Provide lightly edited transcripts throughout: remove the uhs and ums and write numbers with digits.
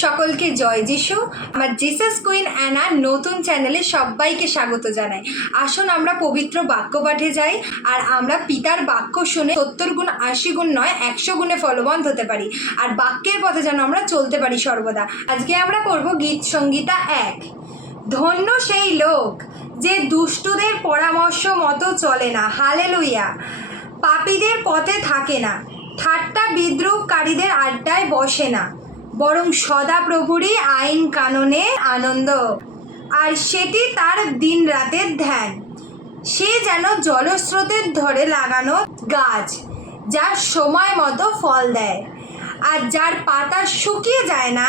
সকলকে জয় যিশু। আমার জিসাস কুইন অ্যানা নতুন চ্যানেলে সবাইকে স্বাগত জানাই। আসুন আমরা পবিত্র বাক্য পাঠে যাই আর আমরা পিতার বাক্য শুনে 70 গুণ 80 গুণ নয় 100 গুণে ফলবন্ত হতে পারি আর বাক্যের পথে যেন আমরা চলতে পারি সর্বদা। আজকে আমরা পড়ব গীত সংগীতা 1। ধন্য সেই লোক যে দুষ্টুদের পরামর্শ মতো চলে না, হালেলুয়া। পাপীদের পথে থাকে না, ঠাট্টা বিদ্রুপকারীদের আড্ডায় বসে না, বরং সদা প্রভুরই আইন কানুনে আনন্দ, আর সেটি তার দিন রাতের ধ্যান। সে যেন জলস্রোতের ধরে লাগানো গাছ, যার সময় মতো ফল দেয় আর যার পাতা শুকিয়ে যায় না,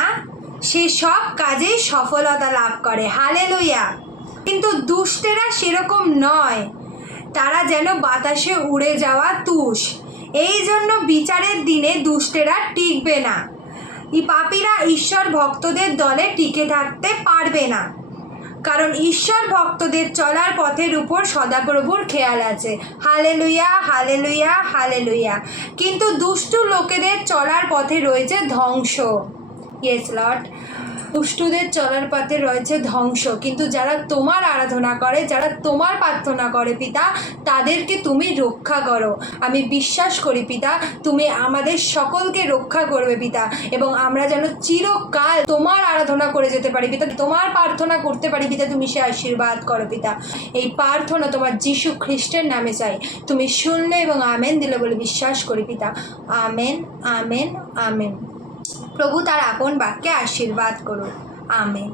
সে সব কাজেই সফলতা লাভ করে, হালেলুয়া। কিন্তু দুষ্টেরা সেরকম নয়, তারা যেন বাতাসে উড়ে যাওয়া তুষ। এই জন্য বিচারের দিনে দুষ্টেরা টিকবে না, পাপীরা ঈশ্বর ভক্তদের দলে টিকে থাকতে পারবে না, কারণ ঈশ্বর ভক্তদের চলার পথের উপর সদাপ্রভুর খেয়াল আছে, হালেলুয়া হালেলুয়া হালেলুয়া। কিন্তু দুষ্টু লোকেদের চলার পথে রয়েছে ধ্বংস। ইয়েস লর্ড, দুষ্টুদের চলার পথে রয়েছে ধ্বংস, কিন্তু যারা তোমার আরাধনা করে, যারা তোমার প্রার্থনা করে পিতা, তাদেরকে তুমি রক্ষা করো। আমি বিশ্বাস করি পিতা, তুমি আমাদের সকলকে রক্ষা করবে পিতা, এবং আমরা যেন চিরকাল তোমার আরাধনা করে যেতে পারি পিতা, তোমার প্রার্থনা করতে পারি পিতা। তুমি সে আশীর্বাদ করো পিতা। এই প্রার্থনা তোমার যিশু খ্রিস্টের নামে চাই, তুমি শুনলে এবং আমেন দিলে বলে বিশ্বাস করি পিতা। Amen amen amen. প্রভু তার আপন বাক্যে আশীর্বাদ করুন, আমেন।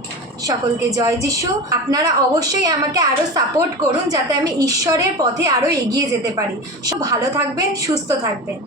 সকলকে জয় যিশু। আপনারা অবশ্যই আমাকে আরও সাপোর্ট করুন যাতে আমি ঈশ্বরের পথে আরও এগিয়ে যেতে পারি। সব ভালো থাকবেন, সুস্থ থাকবেন।